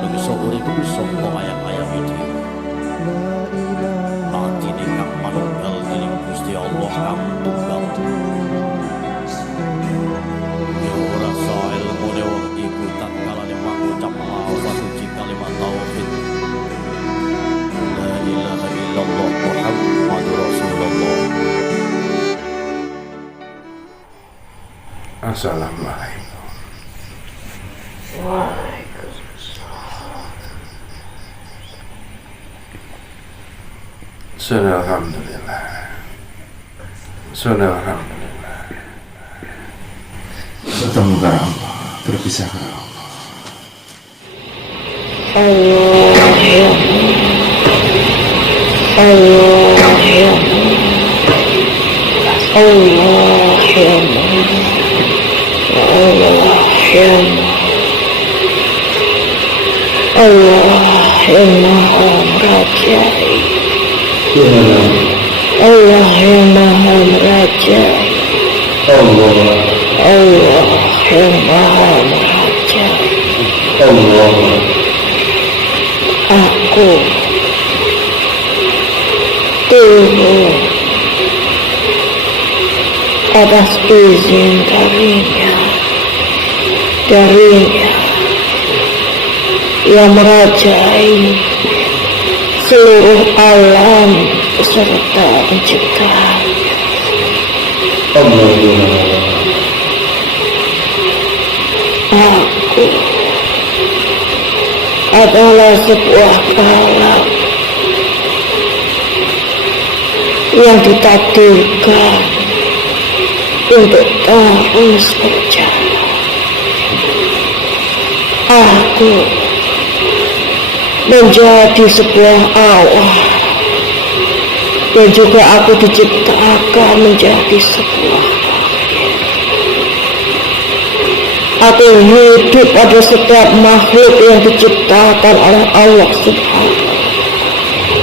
menungso urip saka ayam-ayam iki. Latine kang manunggal dening Gusti Allah kang tunggal. Ya ora sae ilmune wong iku tatkala mangucap lafaz suci kalimat tauhid. La ilaha illallah Muhammadur Rasulullah. Assalamualaikum. Alhamdulillah. Alhamdulillah. Bertemu kepada Allah, berpisah kepada Allah. Allah ya Allah ya Allah ya Allah ya Allah ya Maha Merajai, Allah yang Maha Merajai, Allah yang Maha Merajai. Aku tunggu atas izin darinya yang merajai seluruh alam beserta penciptaan. Aku adalah sebuah kalam yang ditakdirkan untuk terus berjalan. Aku menjadi sebuah awal dan juga aku diciptakan menjadi sebuah takdir. Aku hidup pada setiap makhluk yang diciptakan oleh Allah Subhanahu wa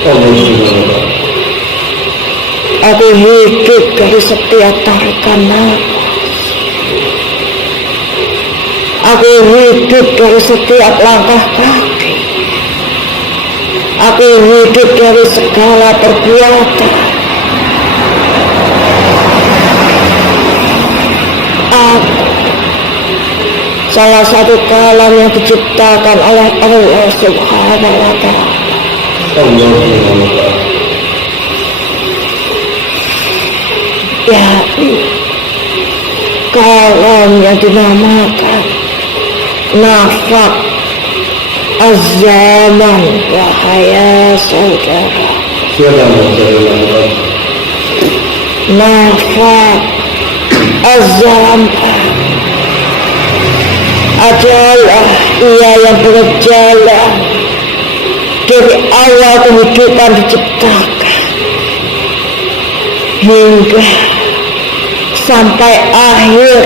Ta'ala. Aku hidup dari setiap tarikan nafas. Aku hidup dari setiap langkah kaki. Aku hidup dari segala perbuatan. Aku salah satu kalam yang diciptakan oleh Allah Subhanahu wa Ta'ala. Yakni kalam yang dinamakan nafak az-zaman. Wahai saudara, nafak az-zaman adalah ia yang berjalan dari awal kehidupan diciptakan hingga sampai akhir.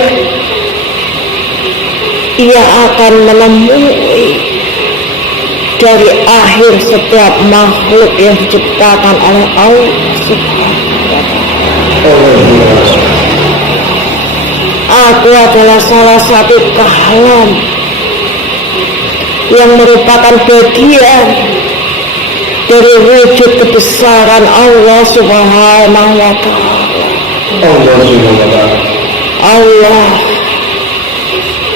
Ia akan menemui dari akhir setiap makhluk yang diciptakan oleh Allah Subhanahu wa Ta'ala. Aku adalah salah satu kalam yang merupakan bagian dari wujud kebesaran Allah Subhanahu wa Ta'ala. Allah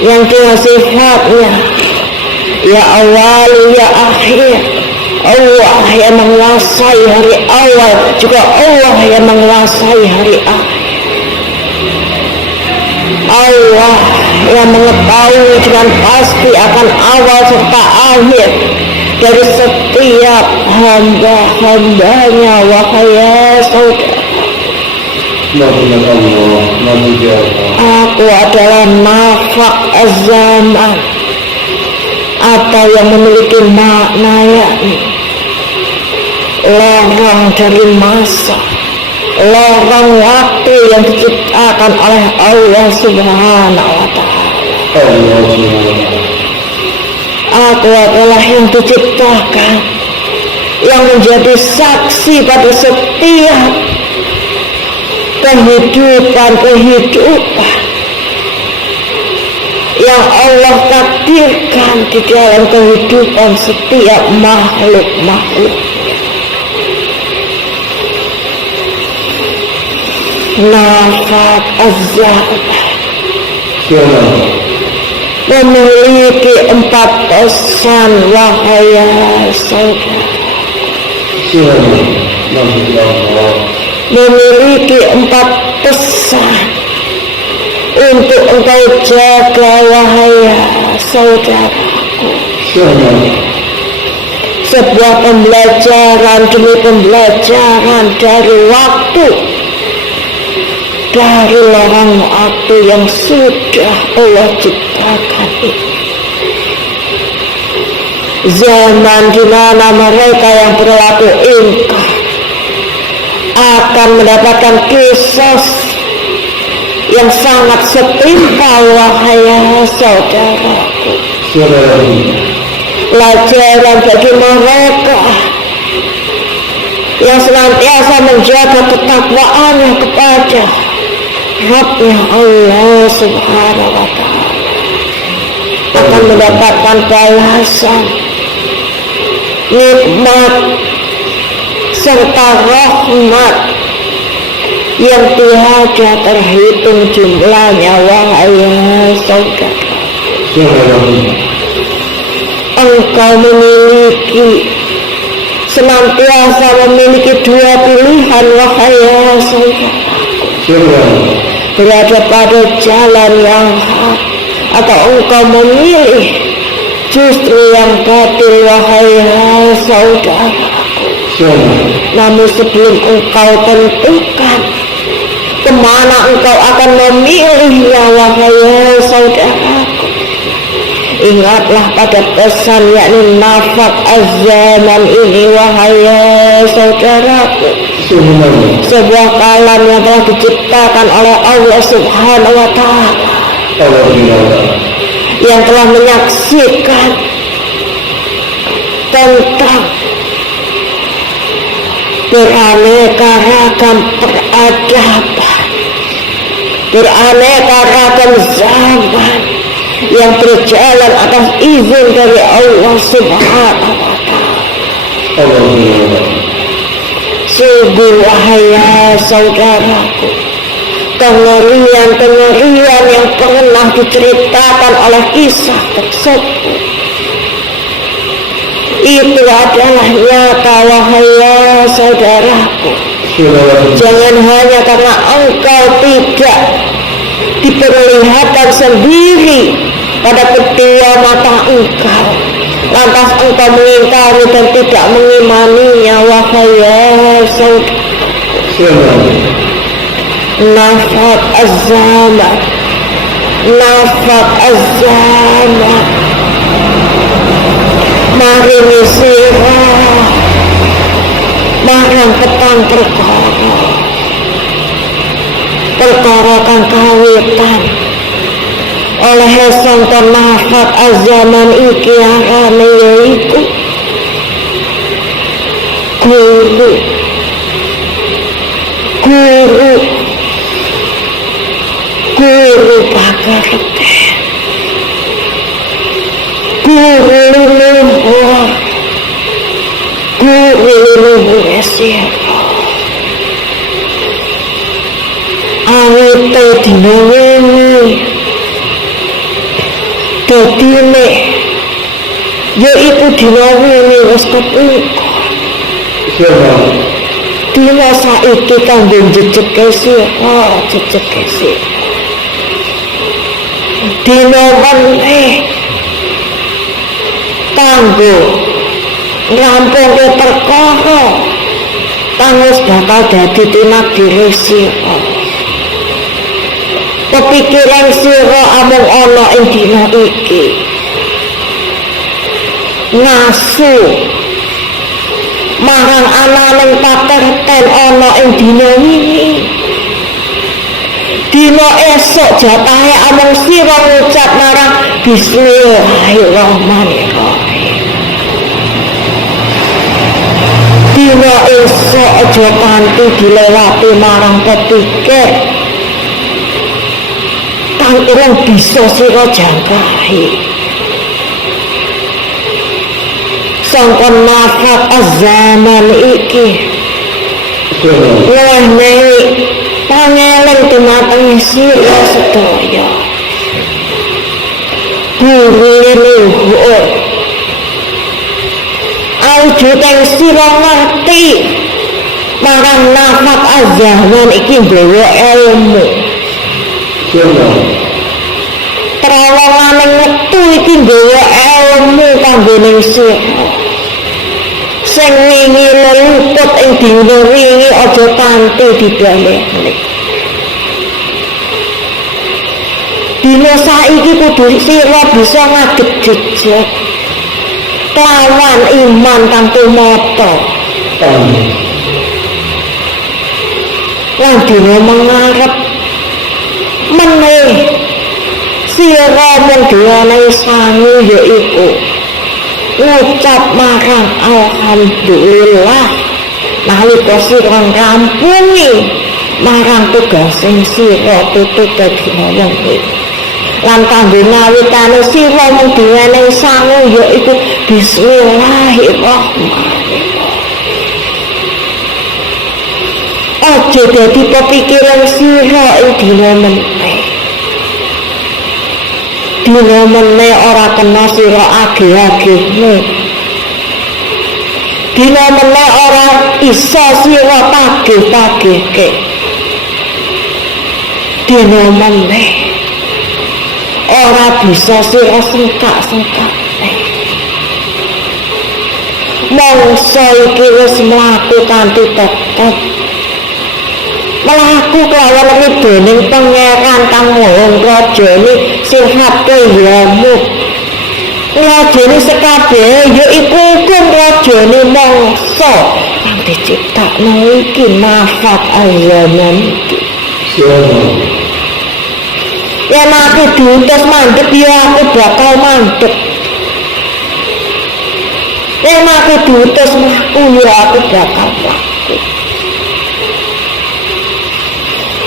yang dengan sifatnya ya awal ya akhir. Allah yang menguasai hari awal, juga Allah yang menguasai hari akhir. Allah yang mengetahui dengan pasti akan awal serta akhir dari setiap hamba-hambanya. Wahai saudara, aku adalah nafak az-zaman, atau yang memiliki makna yakni lorong dari masa, lorong waktu yang diciptakan oleh Allah Subhanahu wa Ta'ala. Aku adalah yang diciptakan, yang menjadi saksi pada setiap kehidupan yang Allah takdirkan di dalam kehidupan setiap makhluk-makhluk. Nafat az-Zabah memiliki 4 pesan, wahai saudara. Memiliki 4 pesan untuk engkau jaga, wahai saudaraku. Sebuah pembelajaran demi pembelajaran dari waktu, dari lorong waktu yang sudah Allah ciptakan ini. Zaman di mana mereka yang berlaku ingkar akan mendapatkan kisos yang sangat setimpal, wahai saudaraku. Pelajaran bagi mereka yang senantiasa menjaga ketakwaannya kepada Rabbnya Allah Subhanahu wa Ta'ala akan mendapatkan balasan, nikmat serta rahmat yang tiada terhitung jumlahnya, wahai saudara. Engkau senantiasa memiliki 2 pilihan, wahai saudara. Berada pada jalan yang hak atau engkau memilih justru yang batil, wahai saudaraku. Namun sebelum engkau tentukan kemana engkau akan memilihnya, wahai saudaraku, ingatlah pada pesan yakni nafat az-zaman ini, wahai saudaraku. Sebuah kalam yang telah diciptakan oleh Allah Subhanahu wa Ta'ala, yang telah menyaksikan tentang beraneka ragam peradaban, beraneka ragam zaman yang berjalan atas izin dari Allah Subhanahu wa Ta'ala. Sungguh, wahai saudaraku, kengerian-kengerian yang pernah diceritakan oleh kisah tersebut itu adalah nyata, wahai saudaraku. Jangan hanya karena engkau tidak diperlihatkan sendiri pada kedua mata engkau, lantas engkau mengingkari dan tidak mengimaninya, wahai saudara. Nafat az-zaman, nafat az-zaman, mari sirah marang petang perkara kang kawitan oleh sangka nafat az-zaman iki arane yaiku guru pakarete, guru leluhur sira. Awite dina wingi dadine yaiku dina wingi wis kepungkur. Dina saiki kanggo jejeke sira, jejeke sira. Dina meneh kanggo ngrampunke perkara kang wis bakal dadi tinadhire sira. Kepikiran sira amung ana ing dina iki, ngasu marang ananing paterten ana ing dina wingi. Dina esuk jatahe amung sira ngucap marang Bismillahirrahmanirrahim. Dina esuk aja kanthi dilewati marang kepikir kang urung bisa sira jangkahi. Sangka nafat azaman iki wenehi pangeling dumateng sira sedaya. Buri luhur awujuding sira ngerti marang nafat azaman iki nggawa ilmu. Terowonganing wektu iki nggawa ilmu kanggo ning sira. Sing wingi leluput ing dina wingi aja kanthi dibalik-balik. Dina saiki kudu sira bisa ngadeg jejeg kelawan iman kang tumata. Lan dina mengarep meneh sira mung diwenehi sangu yaiku ngucap marang alhamdulillah nalika sira ngrampungi marang tugas sing sira tutut dina wengi. Lan kanggo nawitane sira mung diwenehi sangu yaiku bismillahirrahmanirrahim. Aja dadi pepikiran sira ing dina meneh. Dina meneh ora kena sira agih-agihne. Dina meneh ora isa sira pagih-pagihke. Dina meneh ora bisa sira sengkak-sengkakne. Mangsa iki wis mlaku kanthi tetep. Melaku kelawan ridoning pangeran kang ngolong rajane sing hate yamuk. Rajane sekabehe yaiku hukum rajane mangsa kang diciptakno iki nafat azaman iki. Yen aku diutus mandeg ya aku bakal mandeg. Yen aku diutus mlaku ya aku bakal mlaku.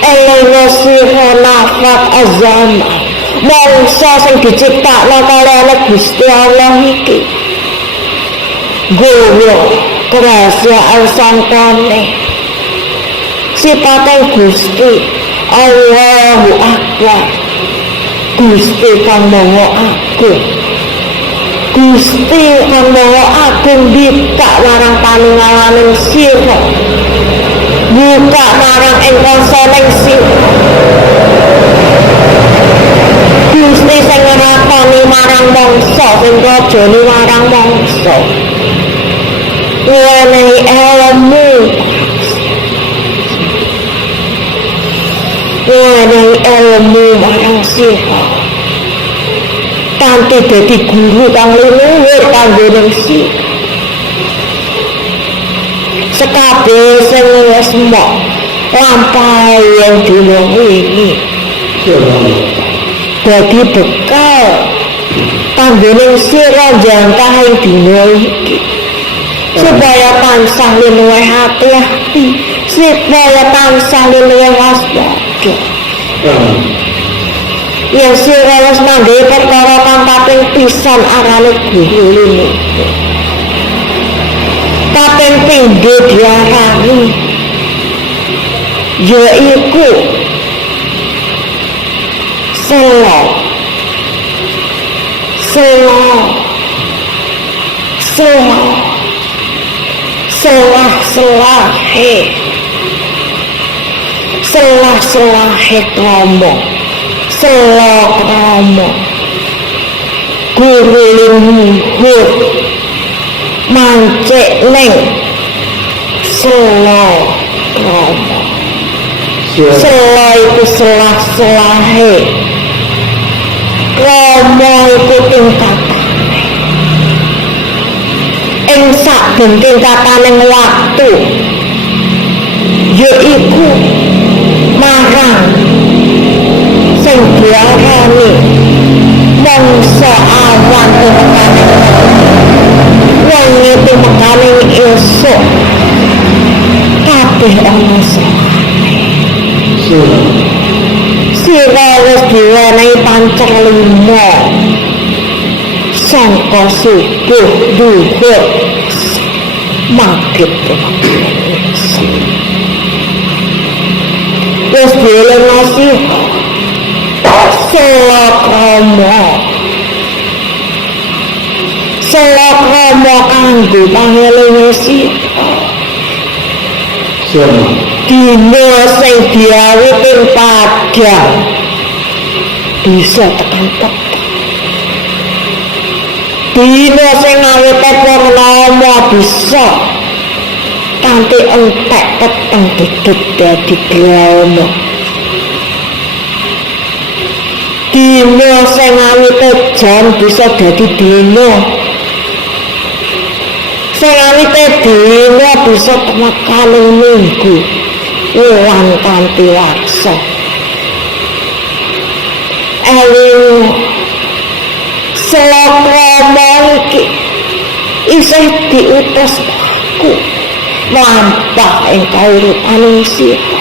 Elinga sira nafat azaman mangsa sing diciptakno kaliyan Gusti Allah iki nggawa kerahasiaan sangkane sipate Gusti Allahu Akbar, Gusti kang maha agung, Gusti kang maha agung bikak marang paningalaning sira, buka marang ing konseling sira. Gusti sing ngrapani marang mangsa sing rajane marang mangsa. Wenehi ilmu. Wenehi ilmu marang sira. Kanthi dadi guru kang luhur kanggo ning sira. Sekabeh sing wis mok lampahi dina wingi dadi bekal kanggo ning sira jangkahe dina iki supaya tansah luwih hati-hati, supaya tansah luwih waspada. Yen sira wis mandhe perkara kang kaping pisan arane guru lini. Kaping pindho diarani yaiku selah krama guru luhur mancik ning selah krama. Selah iku selah-selahe krama iku tingkatane ing saben tingkataning waktu yaiku marang sing diarani mangsa awan tumekaning wengi tumekaning esuk kabeh ana salahane. sira wis diwenehi pancer 5 sangka subuh duhur maghrib wis dieling sira selok romo kanggo pangelinge sira dina sing diawi ing Padang bisa tekan peteng dina sing awite Purnama bisa kanthi entek peteng duduk dadi grama dina sing awite jam bisa dadi dina sing awite dina bisa tekan minggu lan kanthi waksa eling selok-romo iki isih diutus aku lampah ing kauripan sira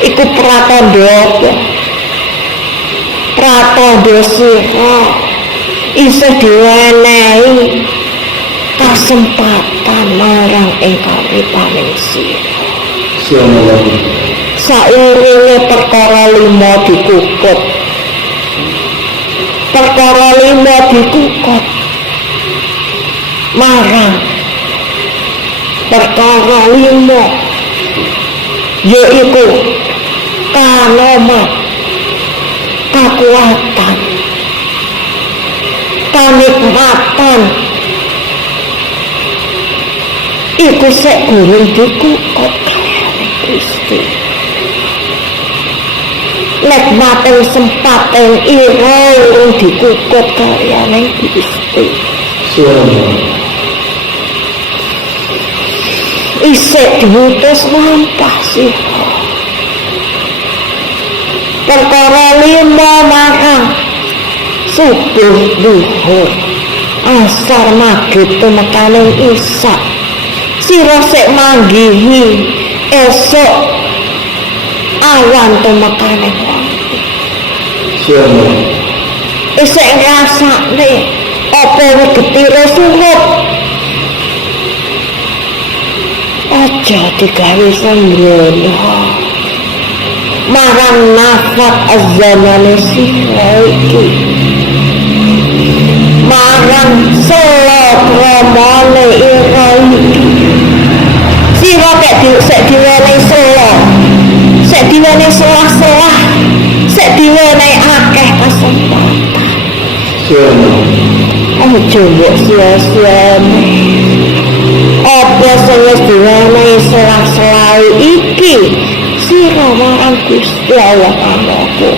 iku pratandha sira isih diwenehi kesempatan marang ing kauripan sira sauringe perkara 5 dikukut marang perkara 5 yaiku kanomat kekuatan kanikmatan iku sek gurung dikukut Gusti nikmating sempating ira urung dikukut kaliyan Gusti isih diutus lampah sih perkara 5 marang subuh duhur asar maghrib tumekaning isak sira sik manggihi esok awan tumekaning isih ngrasakne apa getire surut aja digawe sembrono marang nafat azamane sira iki marang selok romane ira iki sira sek diwenehi selok sek diwenehi selah-selah sek diwenehi akeh kesempatan aja mbok sia-siane apa sing wis diwenehi selah-selah iki sira marang Gusti Allah Maha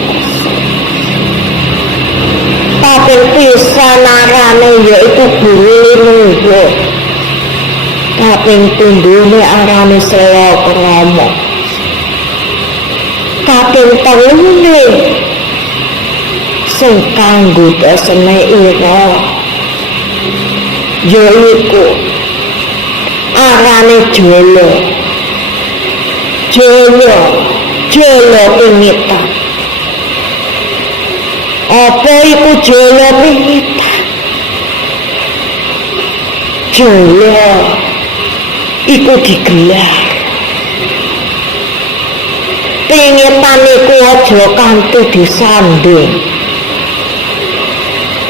kaping pisan arane yaiku guru lungguh kaping pindhone arane selok romo kaping telune sing kanggo desene ira yaiku arane jolo pingitan apa iku jolo pingitan jolo iku digelar pingitan iku aja kanthi disanding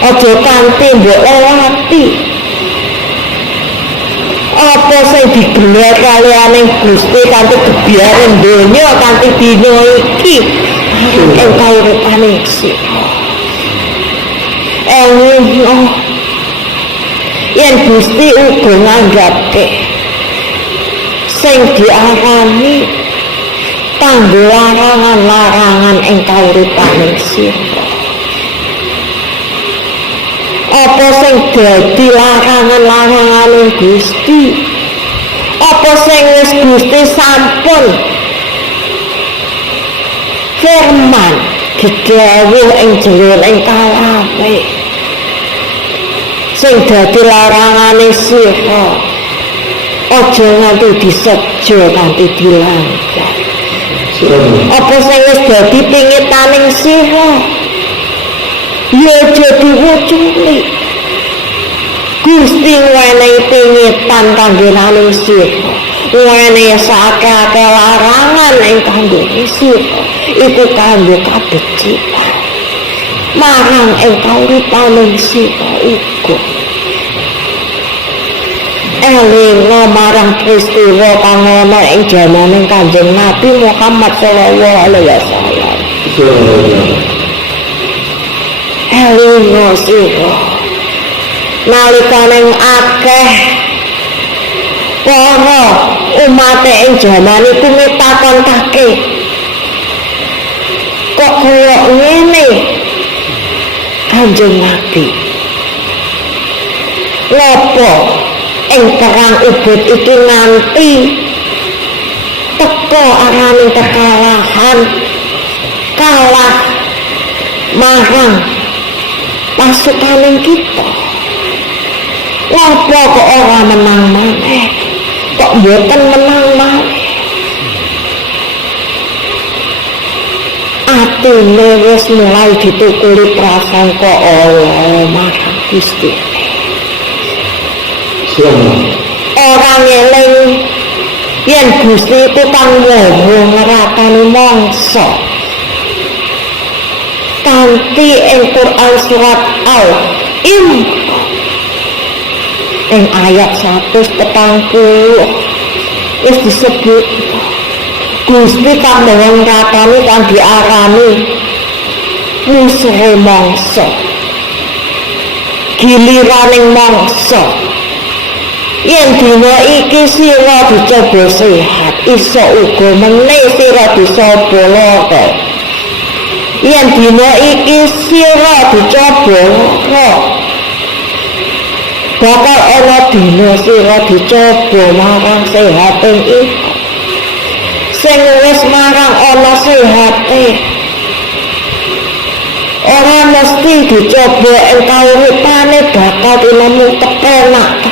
aja kanthi mbok lewati apa sing digelar kaliyane Gusti kanthi kebiaran donya kanthi dina iki ing kauripane sira yen Gusti uga nganggape sing diarani kanggo larangan-larangan ing kauripane sira apa sing dadi larangan-larangan Gusti apa sing wis Gusti sampun firman didhawuh ing jero ing kalape sing dadi larangane sira aja nganti disejo kanthi dilanggar Apa sing wis dadi pingitaning sira ya jadi wuculi Gusti wenehi pingitan kangge naning sira wenehi sakake larangan ing kanggo sira iku kanggo kabecikan marang ing kauripaning sira uga elinga marang peristiwa kang ana ing jamaning Kanjeng Nabi Muhammad sallallahu alaihi wasallam. Elinga sira nalikane akeh para umat ing jaman iku mitakontake kok koyo ngene Kanjeng Nabi ngopo ing perang Uhud iki nganti teko araning kekalahan kalah marang pasukan kita ngopo kok ora menang maneh kok mboten menang maneh atine wis mulai ditukuli prasangka Allah marang Gusti orang eling yen Gusti itu kang wowo ngeratani mangsa kanthi ing Quran surat Al-Imran ing ayat 140 wis disebut Gusti kang wowo ngeratani kang diarani musuhe mangsa giliraning mangsa yen dina iki sira dicoba sehat iso uga meneh sira bisa bolaka yen dina iki sira dicoba bakal ana dina sira dicoba marang sehate iki sing wis marang ana sehate ora mesti dicoba ing kauripane bakal tinemu kepenak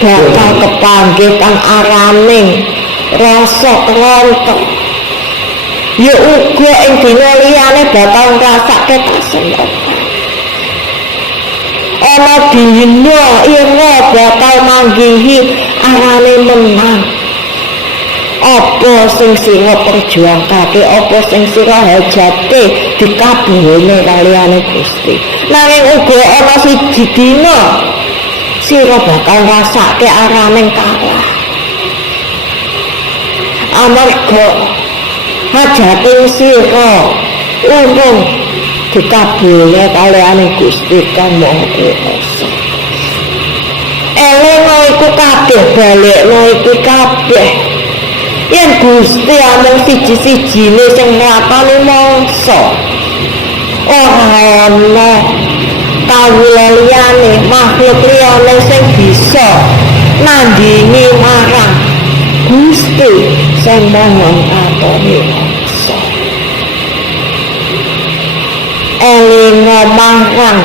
bakal kepanggih kang arane rasa kelontong ya uga ing dina liyane bakal ngrasake kasenengan ana dina ira bakal manggihi arane menang apa sing sira perjuangake apa sing sira hajate dikabulne kaliyane Gusti nanging uga ana siji dina sira bakal ngrasake arane kalah amarga hajate sira urung dikabulne kaliyane Gusti kang Maha Kuwasa elinga iku kabeh balekno iku kabeh yen Gusti amung siji-sijine sing nglakoni mangsa ora ana kawula liyane makhluk liyane sing bisa nandingi marang Gusti sing maha ngatoni mangsa elinga marang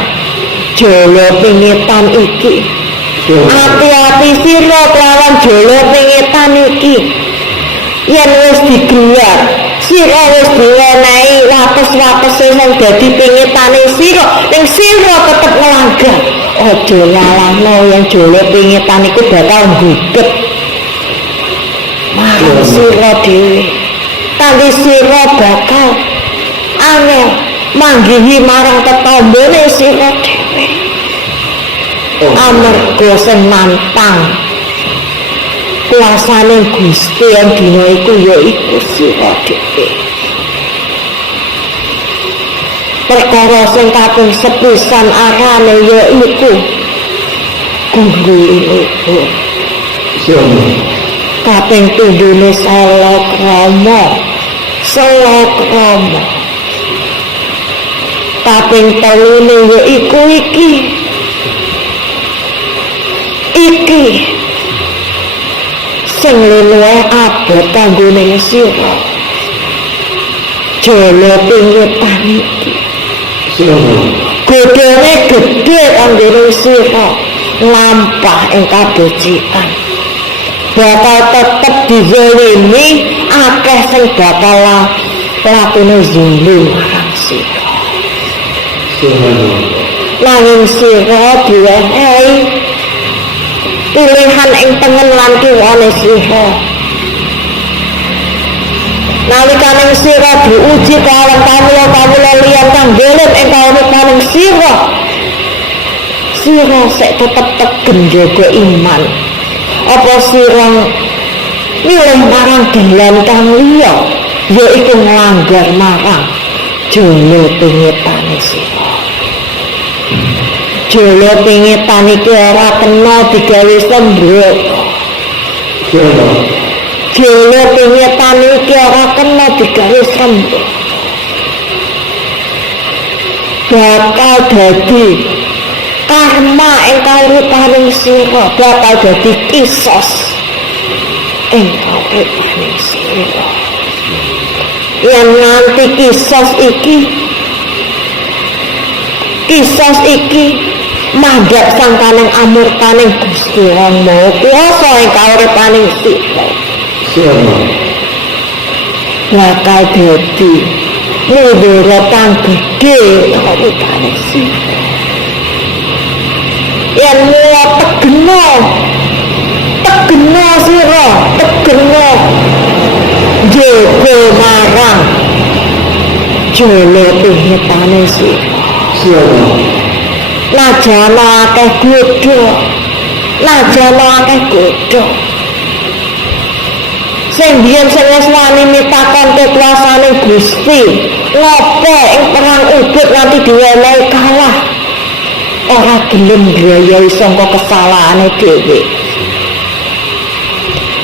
jala pingitan iki ati-ati sira kelawan jala pingitan iki yen wis digelar sira wis diwenehi wates-watese sing dadi pingitane sira ning sira tetep nglanggar aja nyalahno yen jala pingitan iku bakal ngguget marang sira dhewe kanthi sira bakal angel manggihi marang tetambane sira dhewe amarga sing nantang kuasane Gusti yang dina iku ya iku sira dhewe perkara sing kaping sepisan arane ya iku gungguling iku kaping tundune salakrama kaping telune ya iku iki sing luwih abot kanggo ning sira jala pingitan iki godhone gedhe kanggo ning sira lampah ing kabecikan bakal tetep dizalimi, akeh sing bakal lakune zalim marang sira. Nanging sira diwenehi pilihan ing tengen lan kiwane sira. Nalikane sira diuji kalawan kawula liyan kang dolim ing kawrupaning sira, sira sek tetep tegen jaga iman. Apa sira milih marang dalan kang liya, yaiku nglanggar marang jala pengetane sira. Jala pengetan iki ora kena digawe sembrono. Jala pengetan iki ora kena digawe sembrono. Bakal dadi karma ing kauripaning sira, bakal dadi kisos ing kauripaning sira. Yen nganti kisos iki madhep sangkaning amurtaning Gusti Allah Maha Kuwasa ing kauripaning sira. Bakal dadi mudarat kang gedhe kauripaning sira. Yen mula tegena sira, tegena jaga marang jala pengetane sira. Najana akeh godho, sing biyen sing wis wani mitakon kekuasane Gusti, ngopo ing perang Uhud nganti diwenehi kalah. Ora gelem ngrayai sangka kesalahane dhewe.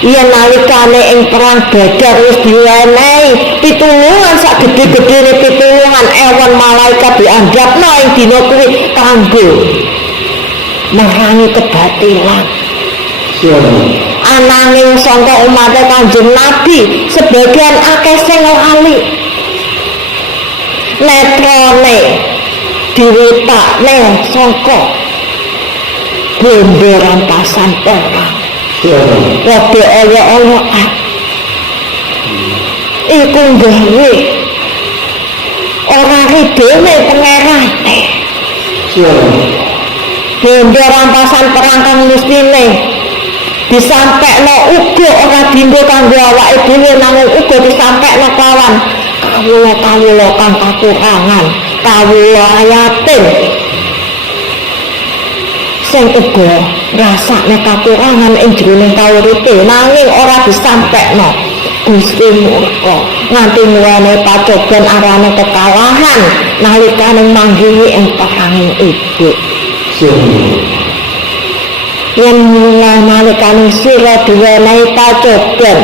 Yen nalikane ing perang Badar wis diwenehi pitulungan sak gedhe-gedhene pitulungan ewan malaikat dianggapno ing dina kuwi kanggo merangi kebatilan. Ananging sangka umat Kanjeng Nabi sebagian akeh sing lali. Netrone diwitakne sangka bombe rampasan perang. Wabah Allah iku gawe ora ridene pangerane. Bombe rampasan perang kang mestine disampekno uga ora dinggo kanggo awake dhewe, nanging uga disampekno kawan kawula kang kekurangan, kawula yatim sing uga rasane kekurangan ing jroning kauripe, nanging ora disampekno Gusti murka nganti nuwane pacoban arane kekalahan nalikane manggihi ing peranging ibu. Yen mulai nalikane sira diwenehi pacoban,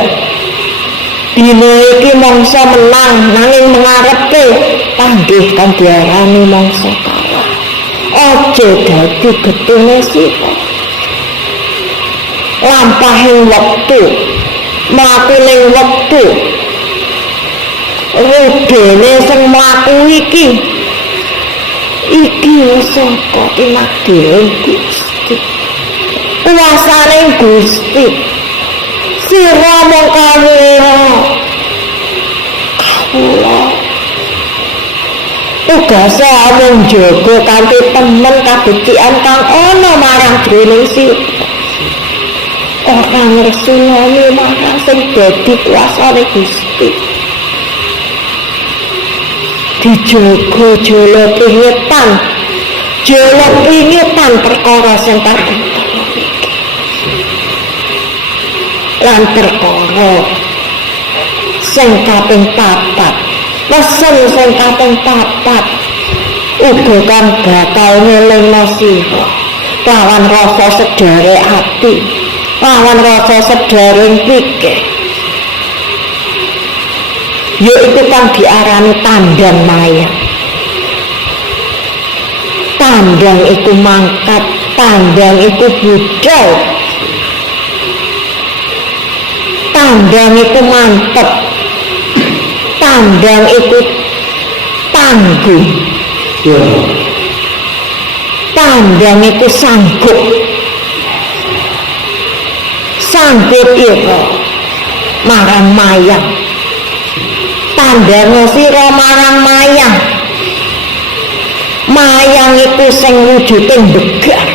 dina iki mangsa menang nanging mengarepe panggih kang diarani mangsa kalah. Aja dadi getune sira. Lampahing wektu, mlakuning wektu, rudene sing mlaku iki saka tinadhening Gusti. Kuwasaning Gusti. Sira mung kawula. Tugase amung jaga kanthi temen kabecikan kang ana marang jroning sira. Ora ngresuni marang sing dadi kuwasane Gusti. Dijaga jala pengetan perkara sing kadung lan perkara sing kaping 4, pesen sing kaping 4 uga kang bakal ngelingno sira lawan rasa sedare ati, lawan rasa sedare pikir, yaiku kang diarani tandang maya. Tandang iku mangkat, tandang iku budal, tandang iku mantep, tandang iku tangguh, tandang iku sanggup sambut ira marang mayang tandana sira marang mayang mayang iku sing wujude begar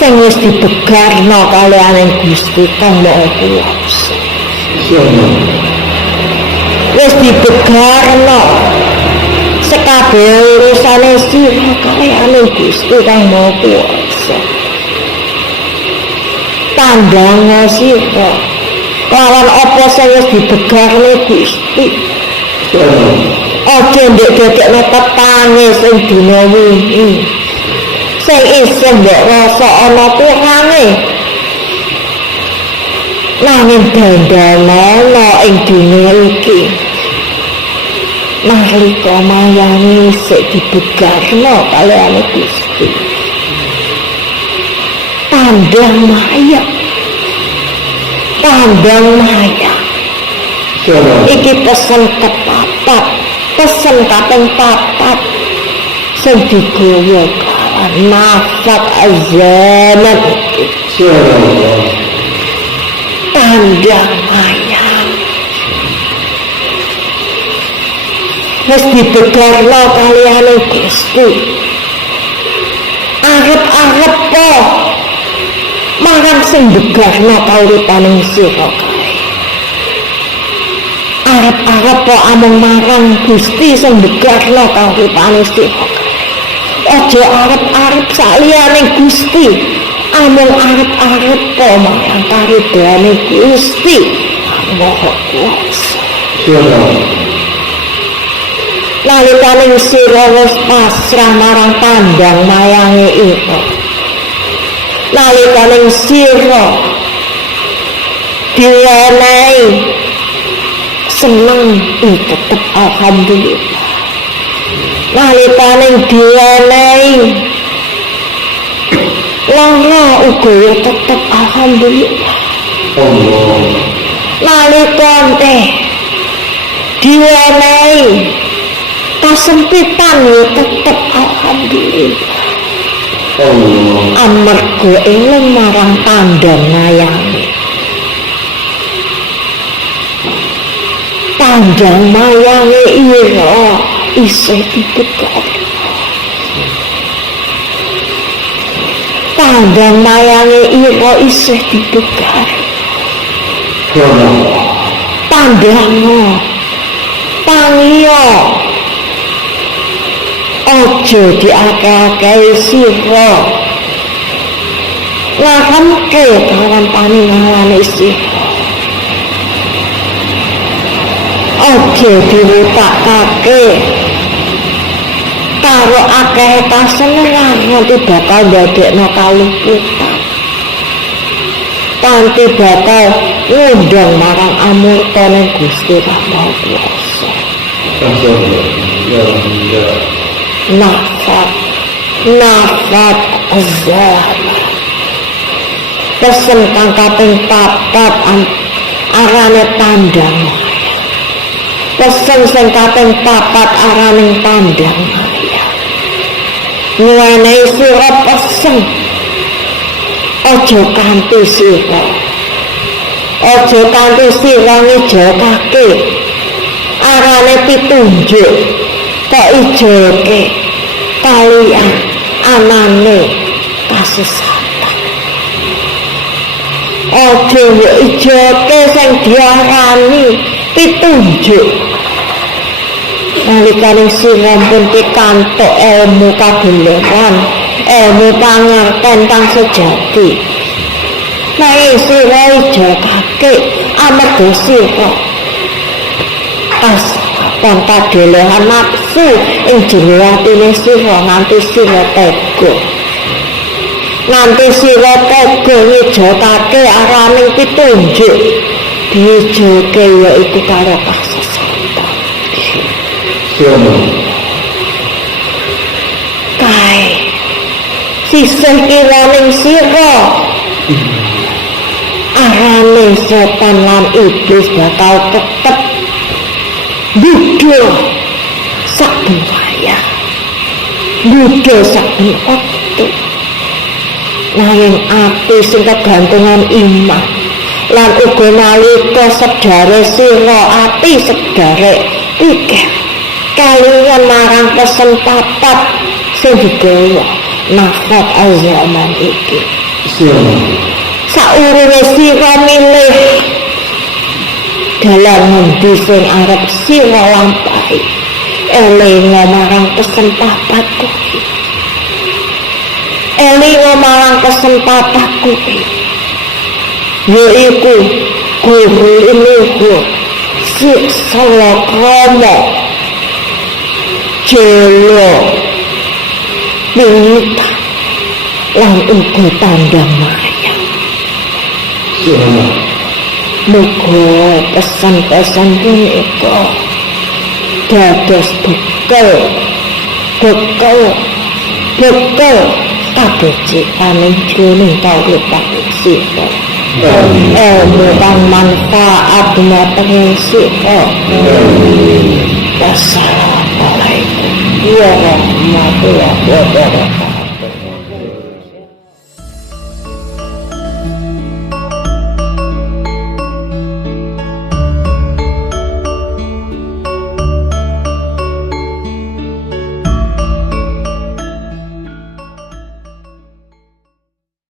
sing wis dibegarno kaliyan Gusti Kang Maha Kuwasa wis dibegarno sekabeh urusane sira kaliyan Gusti Kang Maha Kuwasa tandang sira lawan apa sing wis dibegarne Gusti aja ndek dadekne tetange sing dinawi iki sing isih mbok rasa ana kurange nanging dandana ing dunya iki nalika mayange isih dibegarno kaliyan Gusti tandang maya iki pesen kepapat pesen kaping 4 sing digawa nafat azamat tandang mayang wis dibegarno kaliyan Gusti arep-arep po marang sing begarno kauripaning sira arep-arep po amung marang Gusti sing begarno kauripaning sira aja arep-arep saliyane Gusti amung arep-arep po marang karidane Gusti Maha Kuwasa nalikane sira wis pasrah marang tandang mayange ira nalikane sira diwenehi seneng tetep alhamdulillah nalikane diwenehi lara uga tetep alhamdulillah nalikane diwenehi kasempitan tetep alhamdulillah amarga eling marang tandang mayange tandang mayange ira isih dibegar tandang mayange ira isih dibegar tandang pangiyo aja diakeh-akeh sira ngahamke kawan paningalane sira aja diwutakake karo akeh kasenengan nganti bakal ndadekno kalumputan kanthi bakal ngundang marang amurtane Gusti Maha Kuwasa nafat azab pesen kang kaping 4 arane tandang pesen sing kaping 4 arane tandang nyuwenehi sira pesen aja kanthi sira ngejokake arane pitunjuk kok ijoke kaliyan anane kasesatan aja ijoke sing diarani pitunjuk nalikane sira pun pikantuk ilmu kageleran ilmu pangerten kang sejati nanging sira ijokake amarga sira pas kon kadelehan nafsu ing jero atine sira nganti sira tega ngejokake araning pitunjuk dijoke ya iku karo kasesatan kae sisih kiraning sira arane setan lan iblis bakal tetep budhe saben wayah budhe saben wektu nanging ati sing kegantungan iman lan uga nalika sedare sira ati sedare pikir kaliyan marang pesen papat sing digawa nafat al-zaman iki saurunge sira milih dalan ngendi sing arep sira lampahi elinga marang pesen papat kuwi elinga marang pesen papat kuwi yaiku guru iluhu si salakromo jelo binita lan uga tandang maya muga pesan-pesan punika dados bekal kabecikan jroning kauripan sira ilmu kang manfaat dumateng sira. Wassalamualaikum warahmatullahi wabarakatuh.